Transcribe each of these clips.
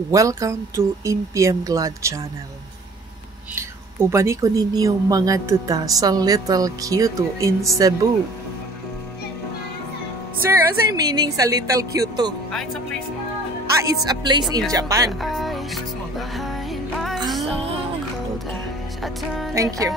Welcome to MPM Glad Channel. Ubani ko ninyo mga tuta sa Little Kyoto in Cebu. Sir, what's the meaning sa Little Kyoto? It's a place. It's a place in Japan. It's a small Thank you.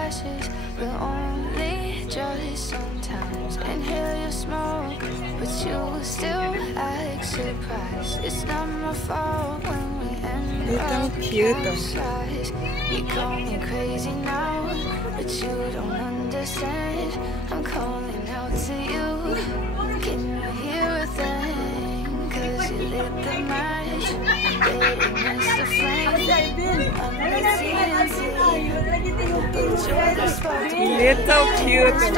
Sometimes inhale your smoke, but you still act surprised. It's not my fault when we end Little up Kyoto. capsized. You call me crazy now, but you don't understand. I'm calling out to you. Can you hear a thing? 'Cause you lit the match, getting us the flame. I'm the TNT, but you're the spark to Little Kyoto.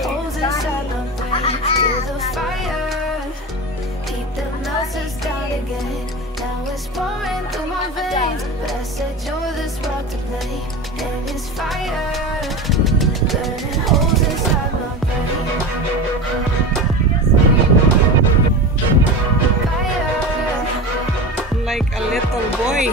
holes inside my brain. Feel the fire. Keep the melters down again. Now it's pouring through my veins. But I said you're the spark to blame. And it's fire. Burning holes inside my brain. Fire. Like a little boy.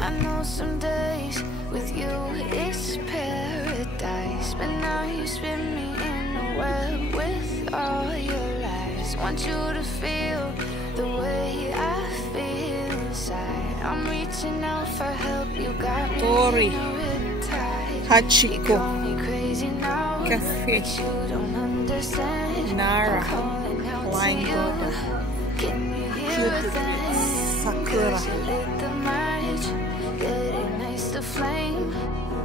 I know some days with you it's paradise, but now you spin me in a web with all your lies. Want you to feel the way I feel inside. I'm reaching out for help. You got me Tori. in a riptide. Hachiko. Call me crazy now, Cafe. but you don't understand. Nara. I'm calling out to Flying you. Golden. Can you hear a thing? Sakura. 'Cause you lit the match, getting nice to flame.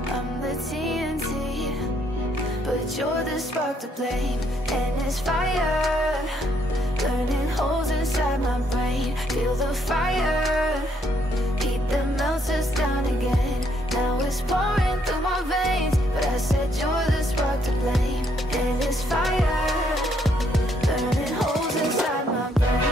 I'm the TNT, but you're the spark to blame. And it's fire, burning holes inside my brain. Feel the fire, keep the melters down again. Now it's pouring through my veins, but I said you're the spark to blame. And it's fire, burning holes inside my brain.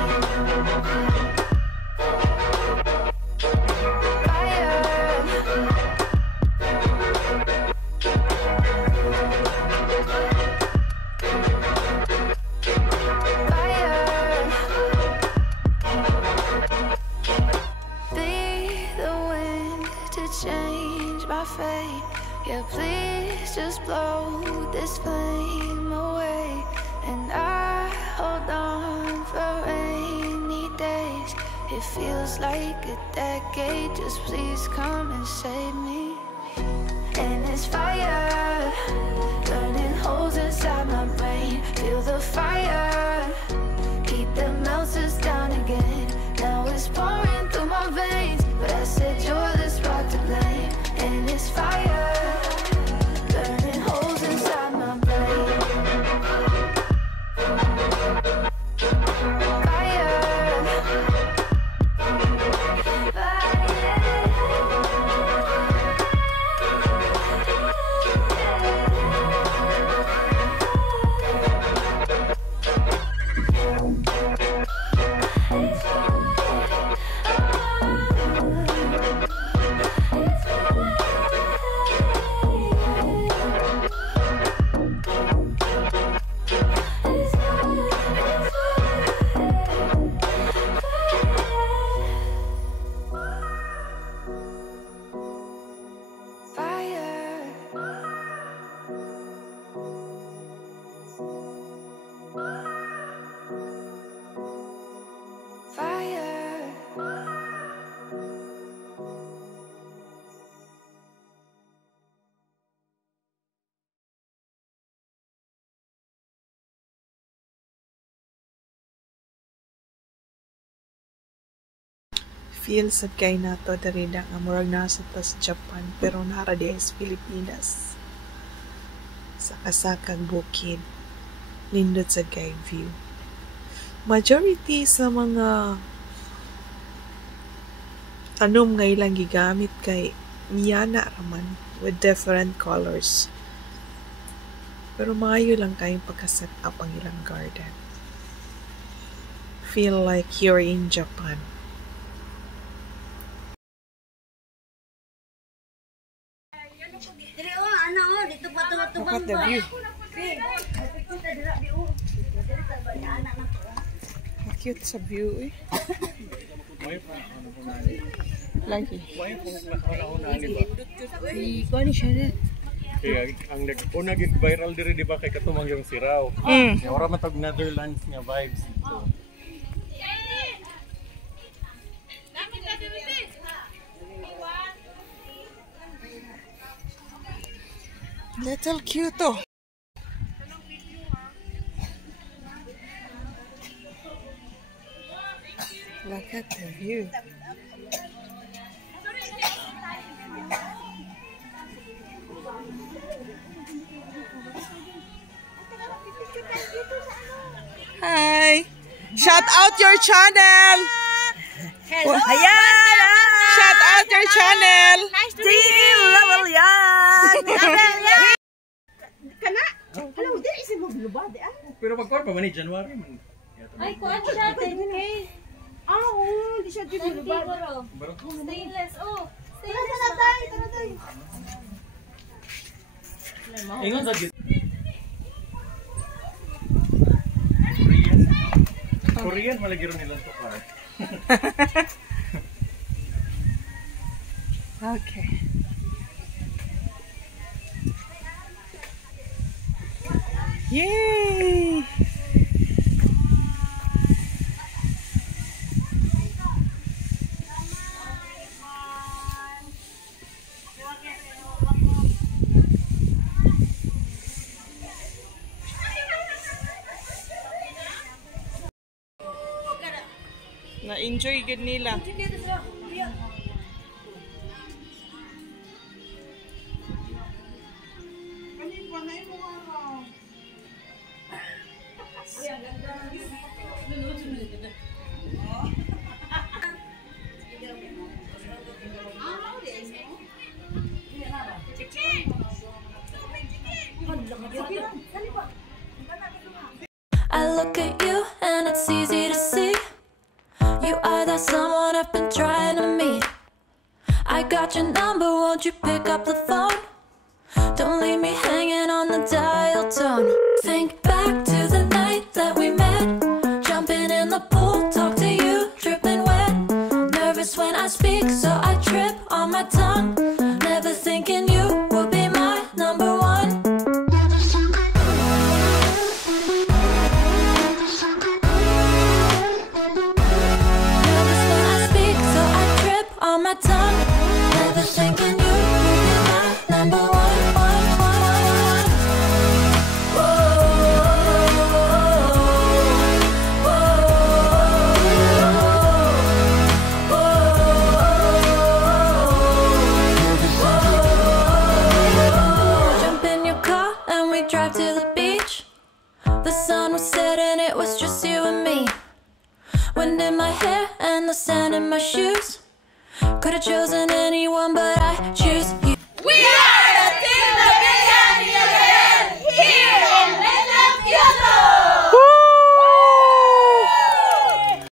Change my fate. Yeah, please just blow this flame away. And I hold on for rainy days. It feels like a decade. Just please come and save me. And it's fire, burning holes inside my brain. Feel the fire, keep the melters down again. Now it's pouring through my veins, but I said you're the spark to blame. And it's fire, burning holes inside my brain. Feel sad kay nato diri nga murag nasa tas Japan pero nara di sa Pilipinas. Sa kasakang bukid, nindot sa kay view. Majority sa mga tanom nga ilang gigamit kay miyana raman with different colors. Pero maayo lang kayong pagka-set up ang ilang garden. Feel like you're in Japan. Look at the view. How cute sa view eh. Lagi. Kaya ang nag-una viral diri di ba kay katumang yung siraw. Kaya ora matag Netherlands nga vibes. So, Little cute oh. Look at the view. Hi. Shout out your channel. Hello. Ayan! Shout out your channel. Team Level yan! Kana? Alam mo, dili isip mo glubad ah. pero pagkuan pa man ni January man. Ay, kuhaan siya, 10K. Oo, di siya dili 10K glubad. bro. Baro. Stainless, oh. Tara Stainless. tayo. Ingon sa git. Korean malagi ron nilang tukar. Okay. Yay! Na-enjoy gud nila. I look at you and it's easy to see you are that someone I've been trying to meet. I got your number, won't you pick up the phone? Don't leave me hanging on the dial tone. Think back to the night that we met, jumping in the pool, talk to you, dripping wet. Nervous when I speak, so I trip on my tongue. Never thinking you would be my number one. Nervous when I speak, so I trip on my tongue. Never thinking you would be my number one. Jump in your car and we drive to the beach. The sun was setting, it was just you and me. Wind in my hair and the sand in my shoes. Could have chosen anyone, but